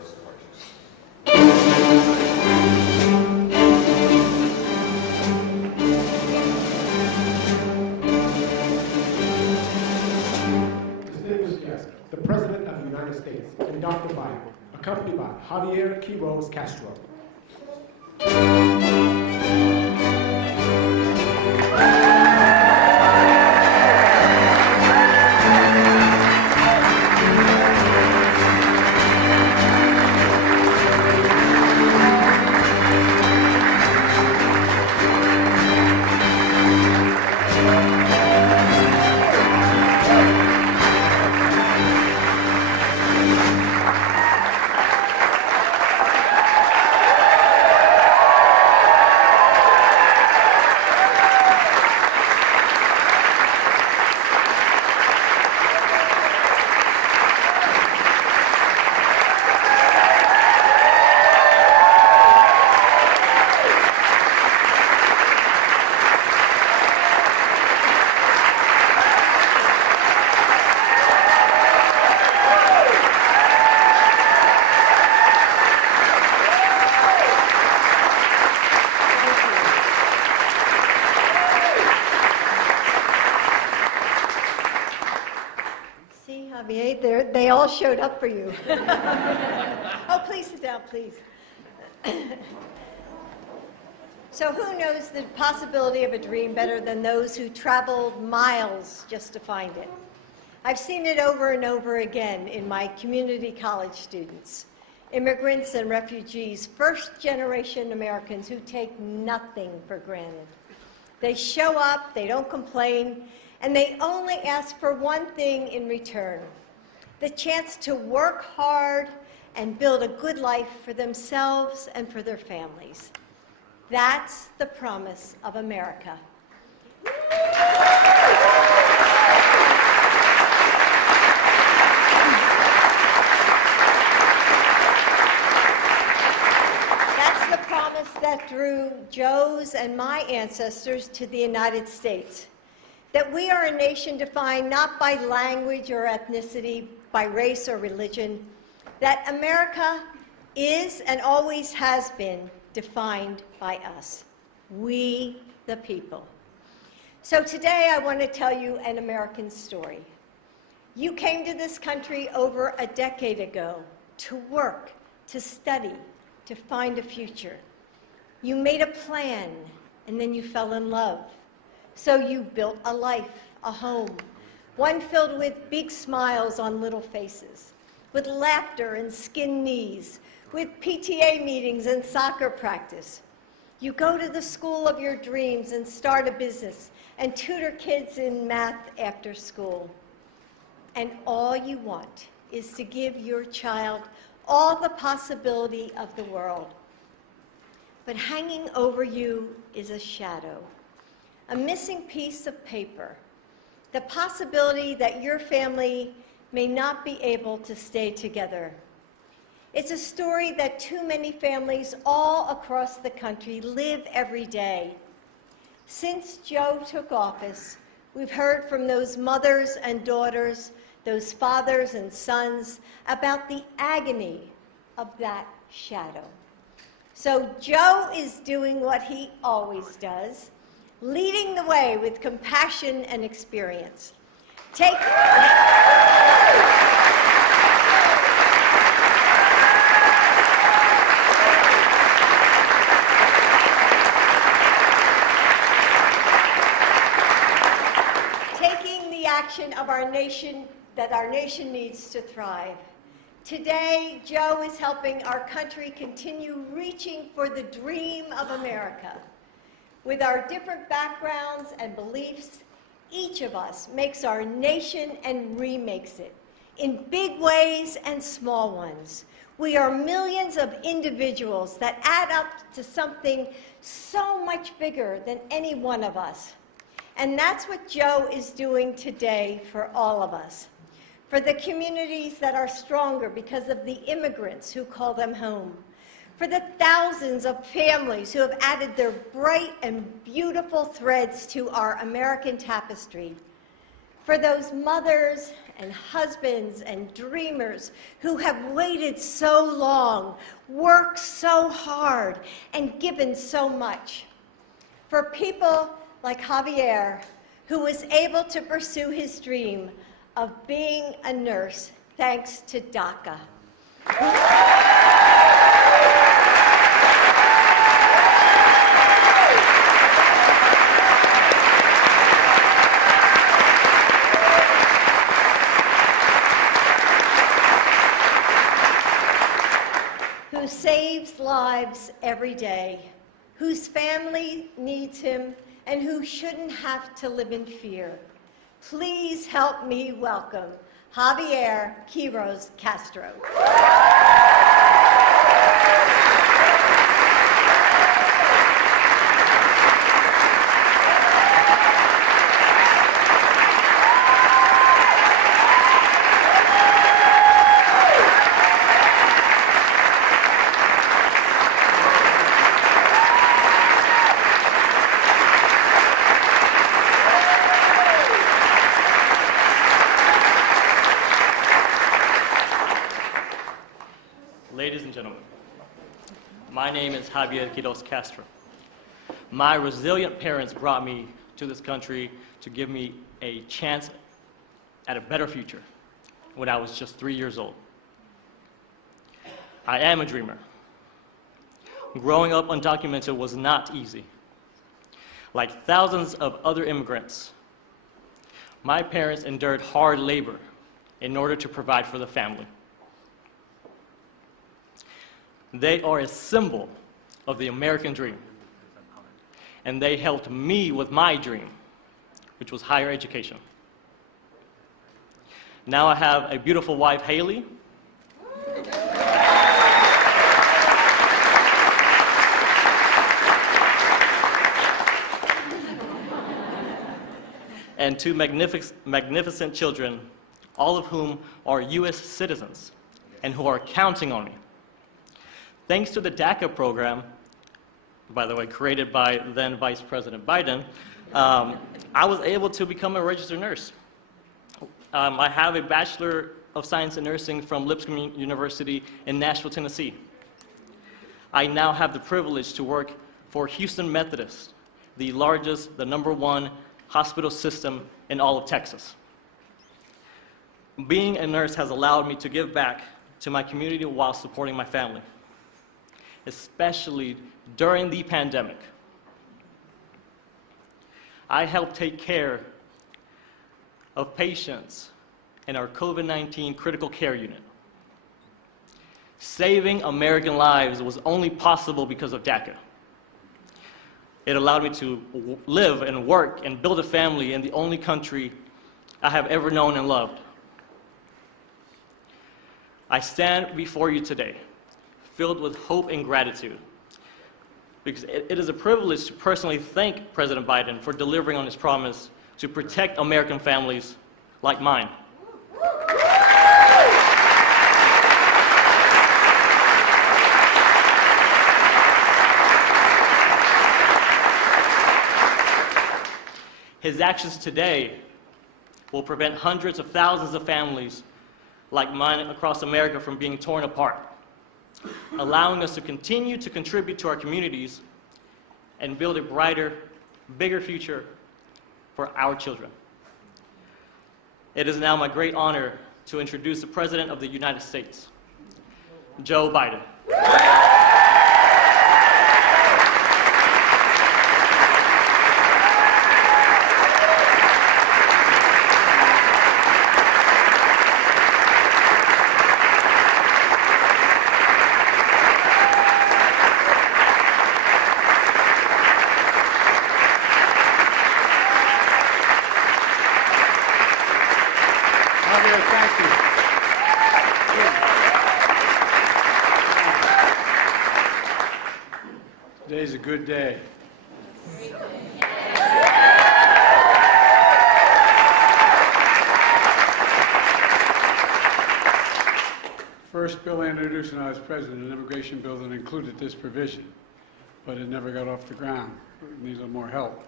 of departures. Distinguished guests, the President of the United States and Dr. Biden, accompanied by Javier Quiroz Castro. Javier, they all showed up for you. Oh, please sit down, please. So who knows the possibility of a dream better than those who traveled miles just to find it? I've seen it over and over again in my community college students, immigrants and refugees, first-generation Americans who take nothing for granted. They show up, they don't complain, and they only ask for one thing in return: the chance to work hard and build a good life for themselves and for their families. That's the promise of America. That's the promise that drew Joe's and my ancestors to the United States. That we are a nation defined not by language or ethnicity, by race or religion. That America is and always has been defined by us, we the people. So today I want to tell you an American story. You came to this country over a decade ago to work, to study, to find a future. You made a plan, and then you fell in love. So you built a life, a home, one filled with big smiles on little faces, with laughter and skinned knees, with PTA meetings and soccer practice. You go to the school of your dreams and start a business and tutor kids in math after school. And all you want is to give your child all the possibility of the world. But hanging over you is a shadow, a missing piece of paper, the possibility that your family may not be able to stay together. It's a story that too many families all across the country live every day. Since Joe took office, we've heard from those mothers and daughters, those fathers and sons, about the agony of that shadow. So Joe is doing what he always does, leading the way with compassion and experience. Taking the action of our nation that our nation needs to thrive. Today, Joe is helping our country continue reaching for the dream of America. With our different backgrounds and beliefs, each of us makes our nation and remakes it, in big ways and small ones. We are millions of individuals that add up to something so much bigger than any one of us. And that's what Joe is doing today for all of us. For the communities that are stronger because of the immigrants who call them home. For the thousands of families who have added their bright and beautiful threads to our American tapestry. For those mothers and husbands and dreamers who have waited so long, worked so hard, and given so much. For people like Javier, who was able to pursue his dream of being a nurse thanks to DACA. Who saves lives every day, whose family needs him, and who shouldn't have to live in fear. Please help me welcome Javier Quiroz Castro. Ladies and gentlemen, my name is Javier Quiroz Castro. My resilient parents brought me to this country to give me a chance at a better future when I was just 3 years old. I am a dreamer. Growing up undocumented was not easy. Like thousands of other immigrants, my parents endured hard labor in order to provide for the family. They are a symbol of the American dream, and they helped me with my dream, which was higher education. Now I have a beautiful wife, Haley, and two magnificent children, all of whom are U.S. citizens and who are counting on me. Thanks to the DACA program, by the way, created by then Vice President Biden, I was able to become a registered nurse. I have a Bachelor of Science in Nursing from Lipscomb University in Nashville, Tennessee. I now have the privilege to work for Houston Methodist, the largest, the #1 hospital system in all of Texas. Being a nurse has allowed me to give back to my community while supporting my family, especially during the pandemic. I helped take care of patients in our COVID-19 critical care unit. Saving American lives was only possible because of DACA. It allowed me to live and work and build a family in the only country I have ever known and loved. I stand before you today, filled with hope and gratitude, because it is a privilege to personally thank President Biden for delivering on his promise to protect American families like mine. His actions today will prevent hundreds of thousands of families like mine across America from being torn apart, allowing us to continue to contribute to our communities and build a brighter, bigger future for our children. It is now my great honor to introduce the President of the United States, Joe Biden. Thank you. Today's a good day. First bill I introduced when I was president, an immigration bill that included this provision, but it never got off the ground. It needs a little more help.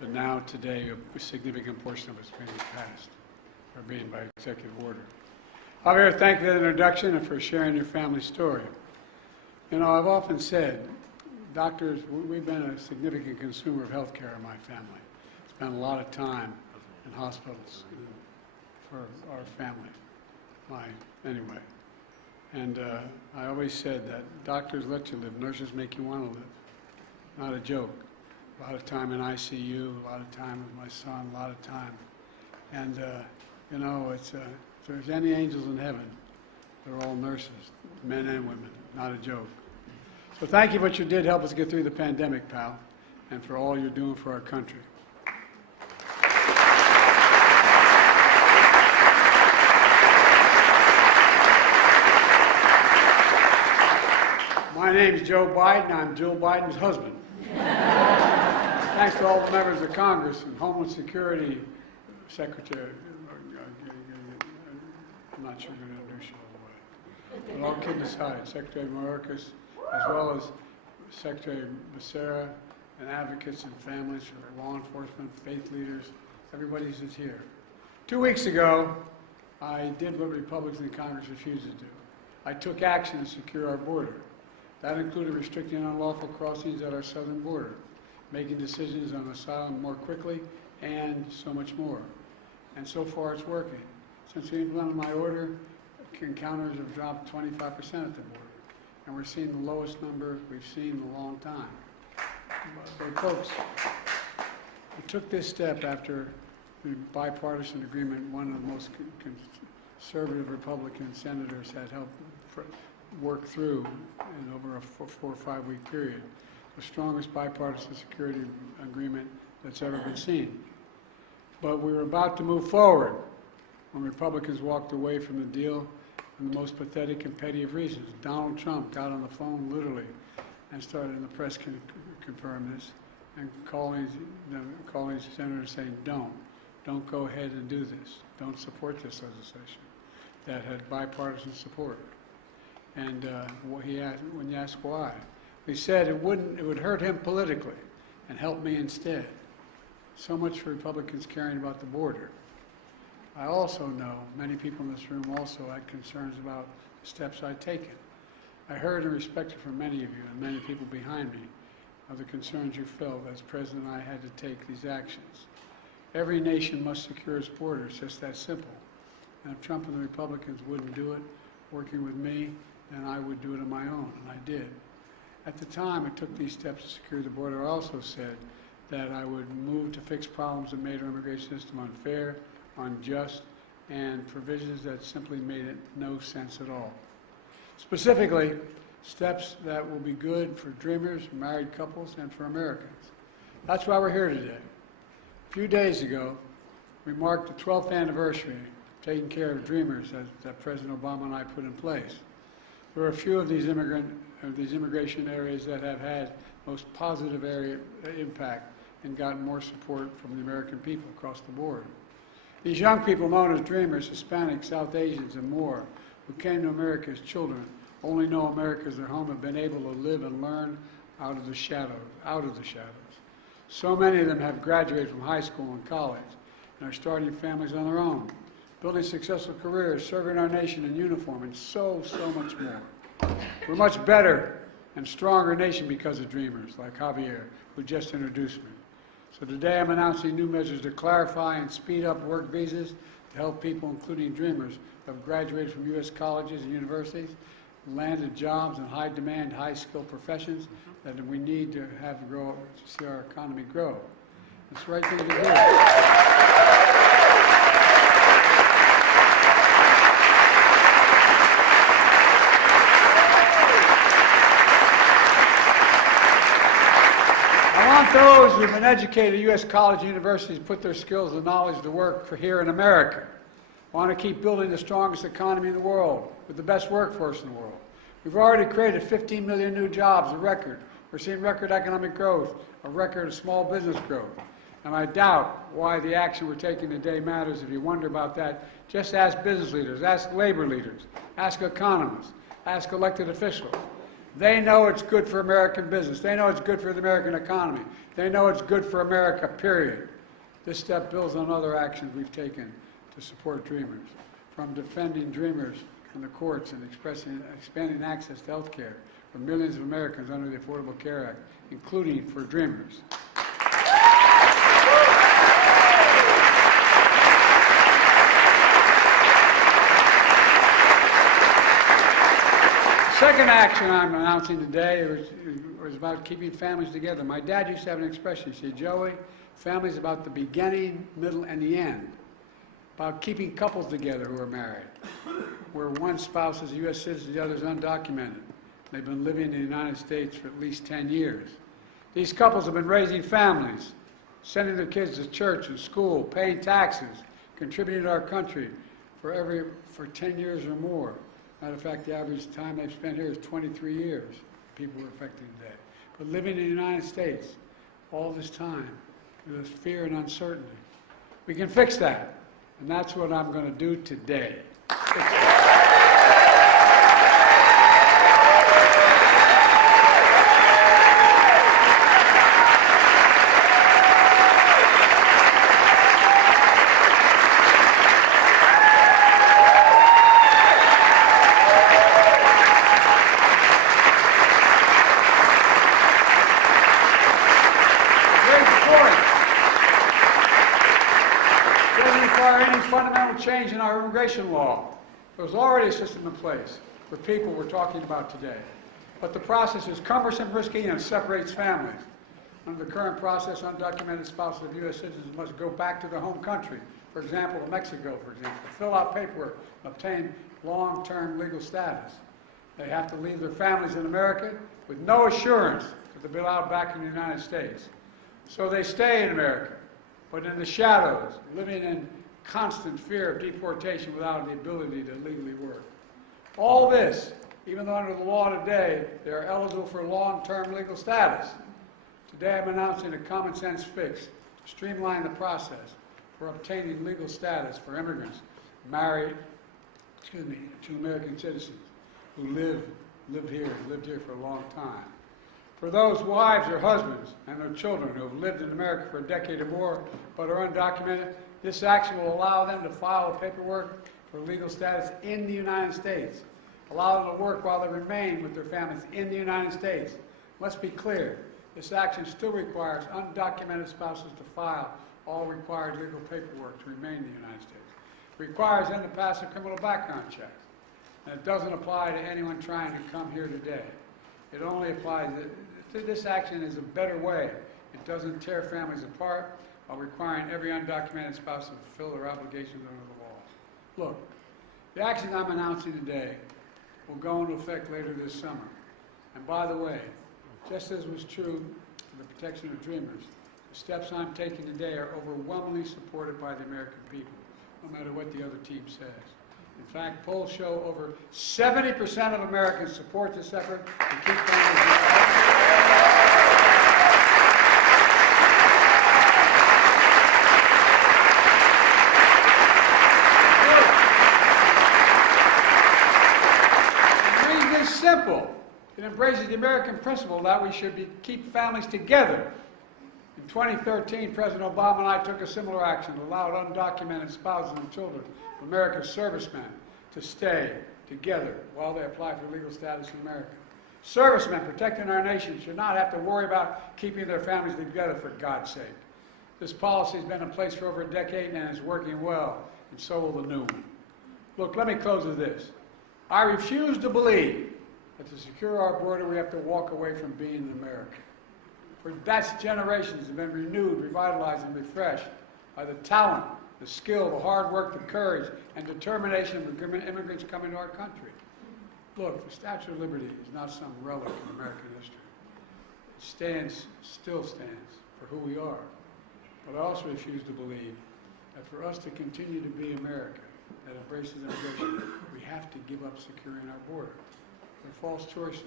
But now, today, a significant portion of it's being passed. for being by executive order. Javier, thank you for the introduction and for sharing your family story. You know, I've often said, doctors, we've been a significant consumer of health care in my family. Spent a lot of time in hospitals for our family, anyway. And I always said that doctors let you live, nurses make you want to live. Not a joke. A lot of time in ICU, a lot of time with my son, a lot of time. And, you know, if there's any angels in heaven, they're all nurses, men and women, not a joke. So thank you for what you did to help us get through the pandemic, pal, and for all you're doing for our country. My name is Joe Biden. I'm Jill Biden's husband. Thanks to all the members of Congress and Homeland Security Secretary. I'm not sure I'm going to introduce you all the way. But all kidding aside, Secretary Mayorkas, as well as Secretary Becerra, and advocates and families for law enforcement, faith leaders, everybody who's here. 2 weeks ago, I did what Republicans in Congress refused to do. I took action to secure our border. That included restricting unlawful crossings at our southern border, making decisions on asylum more quickly, and so much more. And so far, it's working. Since we implemented my order, encounters have dropped 25% at the border. And we're seeing the lowest number we've seen in a long time. But folks, we took this step after the bipartisan agreement one of the most conservative Republican senators had helped work through in over a 4 or 5 week period. The strongest bipartisan security agreement that's ever been seen. But we were about to move forward when Republicans walked away from the deal for the most pathetic and petty of reasons. Donald Trump got on the phone literally and started, and the press can confirm this, and calling senators saying, don't go ahead and do this. Don't support this legislation that had bipartisan support. And when you ask why, he said it would hurt him politically and help me instead. So much for Republicans caring about the border. I also know many people in this room also had concerns about the steps I'd taken. I heard and respected from many of you and many people behind me of the concerns you felt as president I had to take these actions. Every nation must secure its borders, just that simple. And if Trump and the Republicans wouldn't do it, working with me, then I would do it on my own, and I did. At the time I took these steps to secure the border, I also said that I would move to fix problems that made our immigration system unfair, unjust, and provisions that simply made it no sense at all. Specifically, steps that will be good for dreamers, married couples, and for Americans. That's why we're here today. A few days ago, we marked the 12th anniversary of taking care of dreamers that President Obama and I put in place. There are a few of these immigration areas that have had most positive impact and gotten more support from the American people across the board. These young people known as dreamers, Hispanics, South Asians, and more, who came to America as children, only know America as their home, have been able to live and learn out of the shadows. So many of them have graduated from high school and college and are starting families on their own, building successful careers, serving our nation in uniform, and so much more. We're a much better and stronger nation because of dreamers like Javier, who just introduced me. So today I'm announcing new measures to clarify and speed up work visas to help people, including dreamers, who have graduated from U.S. colleges and universities, landed jobs in high-demand, high-skilled professions that we need to have grow to see our economy grow. It's the right thing to do. I want those who have been educated at U.S. college and universities put their skills and knowledge to work for here in America. I want to keep building the strongest economy in the world with the best workforce in the world. We've already created 15 million new jobs, a record. We're seeing record economic growth, a record of small business growth. And I doubt why the action we're taking today matters. If you wonder about that, just ask business leaders, ask labor leaders, ask economists, ask elected officials. They know it's good for American business. They know it's good for the American economy. They know it's good for America, period. This step builds on other actions we've taken to support dreamers, from defending dreamers in the courts and expanding access to health care for millions of Americans under the Affordable Care Act, including for dreamers. Second action I'm announcing today was about keeping families together. My dad used to have an expression. He said, Joey, family's about the beginning, middle, and the end. About keeping couples together who are married, where one spouse is a U.S. citizen, the other is undocumented. They've been living in the United States for at least 10 years. These couples have been raising families, sending their kids to church and school, paying taxes, contributing to our country for 10 years or more. Matter of fact, the average time they've spent here is 23 years, people were affected today. But living in the United States all this time, with fear and uncertainty. We can fix that, and that's what I'm going to do today. Fundamental change in our immigration law. There was already a system in place for people we're talking about today. But the process is cumbersome, risky, and separates families. Under the current process, undocumented spouses of U.S. citizens must go back to their home country, for example, to Mexico, for example, to fill out paperwork and obtain long-term legal status. They have to leave their families in America with no assurance that they'll be allowed back in the United States. So they stay in America, but in the shadows, living in constant fear of deportation without the ability to legally work. All this, even though under the law today, they are eligible for long-term legal status. Today I'm announcing a common-sense fix to streamline the process for obtaining legal status for immigrants married to American citizens who lived here for a long time. For those wives or husbands and their children who have lived in America for a decade or more but are undocumented, this action will allow them to file the paperwork for legal status in the United States, allow them to work while they remain with their families in the United States. Let's be clear, this action still requires undocumented spouses to file all required legal paperwork to remain in the United States. It requires them to pass a criminal background check, and it doesn't apply to anyone trying to come here today. It only applies, this action is a better way. It doesn't tear families apart, while requiring every undocumented spouse to fulfill their obligations under the law. Look, the action I'm announcing today will go into effect later this summer. And by the way, just as was true for the protection of dreamers, the steps I'm taking today are overwhelmingly supported by the American people, no matter what the other team says. In fact, polls show over 70% of Americans support this effort to keep families simple. It embraces the American principle that we should keep families together. In 2013, President Obama and I took a similar action to allow undocumented spouses and children of America's servicemen to stay together while they apply for legal status in America. Servicemen protecting our nation should not have to worry about keeping their families together, for God's sake. This policy has been in place for over a decade and is working well, and so will the new one. Look, let me close with this. I refuse to believe that to secure our border, we have to walk away from being an American. For that's generations have been renewed, revitalized, and refreshed by the talent, the skill, the hard work, the courage, and determination of immigrants coming to our country. Look, the Statue of Liberty is not some relic in American history. It still stands for who we are. But I also refuse to believe that for us to continue to be America that embraces immigration, we have to give up securing our border. They're false choices.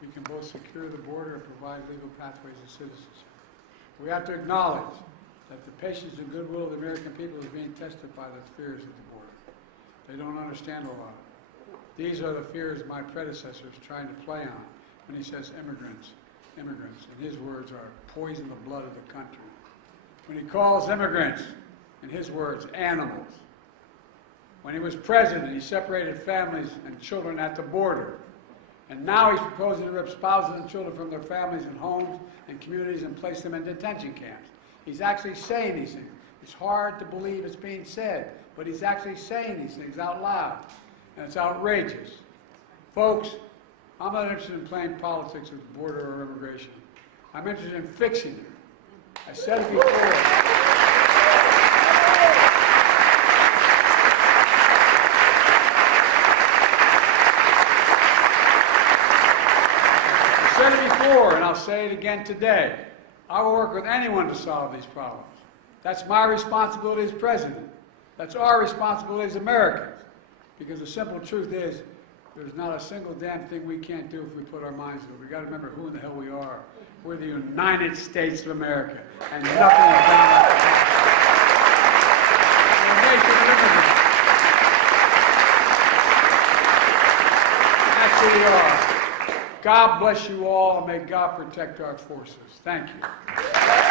We can both secure the border and provide legal pathways of citizenship. We have to acknowledge that the patience and goodwill of the American people is being tested by the fears of the border. They don't understand a lot. These are the fears my predecessor is trying to play on when he says immigrants, and his words are poison the blood of the country. When he calls immigrants, in his words, animals, When he was president, he separated families and children at the border. And now he's proposing to rip spouses and children from their families and homes and communities and place them in detention camps. He's actually saying these things. It's hard to believe it's being said, but he's actually saying these things out loud. And it's outrageous. Folks, I'm not interested in playing politics with border or immigration. I'm interested in fixing it. I said it before. I said it before, and I'll say it again today. I will work with anyone to solve these problems. That's my responsibility as president. That's our responsibility as Americans. Because the simple truth is, there's not a single damn thing we can't do if we put our minds to it. We've got to remember who in the hell we are. We're the United States of America, and nothing is done like that. We're a nation of immigrants. That's who we are. God bless you all, and may God protect our forces. Thank you.